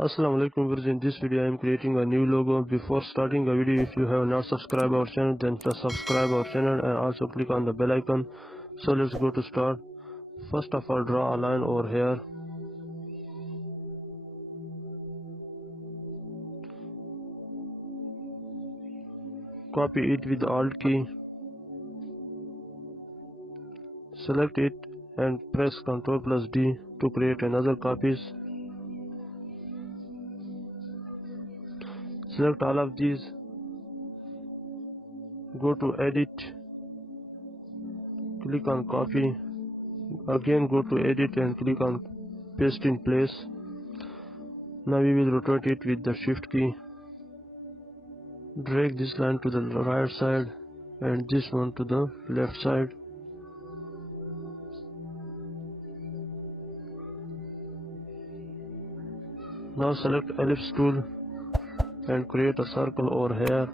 Assalamu alaikum viewers. In this video I am creating a new logo. Before starting the video, if you have not subscribed our channel, then just subscribe our channel and also click on the bell icon. So let's go to start. First of all, draw a line over here. Copy it with the Alt key. Select it and press Ctrl plus D to create another copies. Select all of these. Go to edit. Click on copy. Again go to edit and click on paste in place. Now we will rotate it with the shift key. Drag this line to the right side and this one to the left side. Now select ellipse tool and create a circle over here.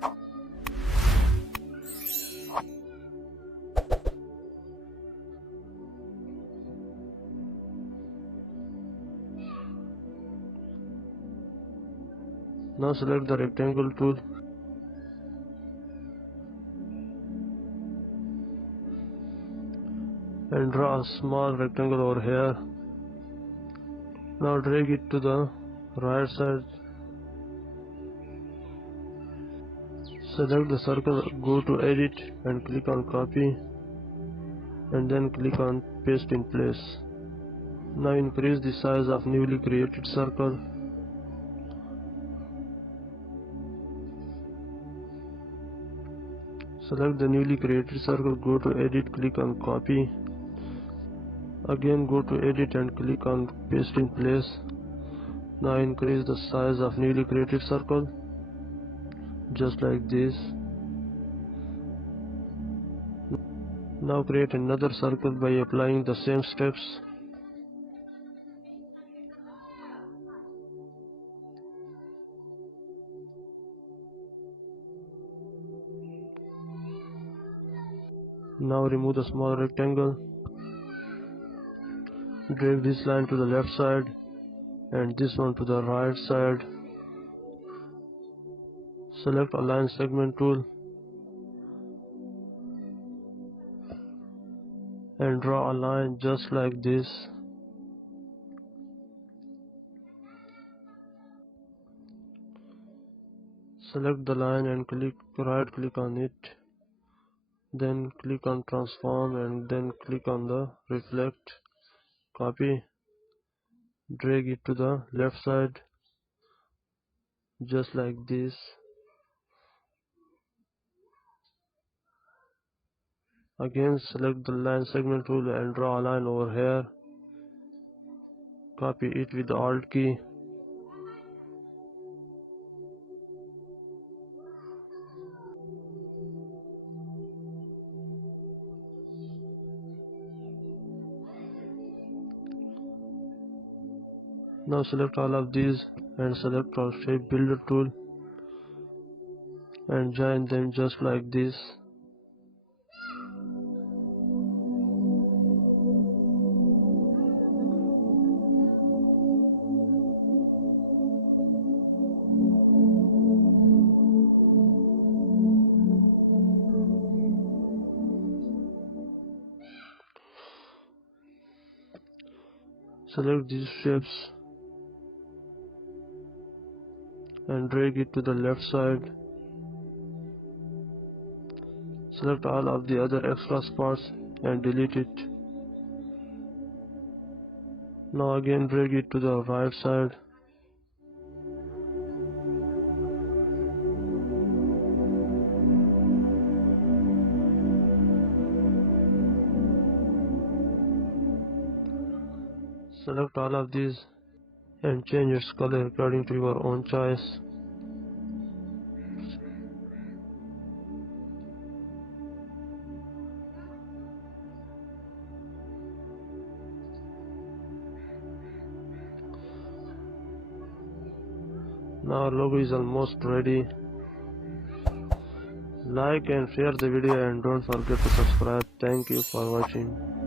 Now select the rectangle tool and draw a small rectangle over here. Now drag it to the right side. Select the circle, go to edit and click on copy and then click on paste in place. Now increase the size of newly created circle. Select the newly created circle, go to edit, click on copy. Again go to edit and click on paste in place. Now increase the size of newly created circle, just like this. Now create another circle by applying the same steps. Now remove the small rectangle. Drag this line to the left side and this one to the right side. Select Align Segment tool and draw a line just like this. Select the line and right click on it, then click on Transform and then click on the Reflect. Copy, drag it to the left side just like this. Again select the line segment tool and draw a line over here. Copy it with the Alt key. Now select all of these and select our shape builder tool and join them just like this. Select these shapes and drag it to the left side. Select all of the other extra spots and delete it. Now again drag it to the right side. Select all of these and change its color according to your own choice. Now our logo is almost ready. Like and share the video and don't forget to subscribe. Thank you for watching.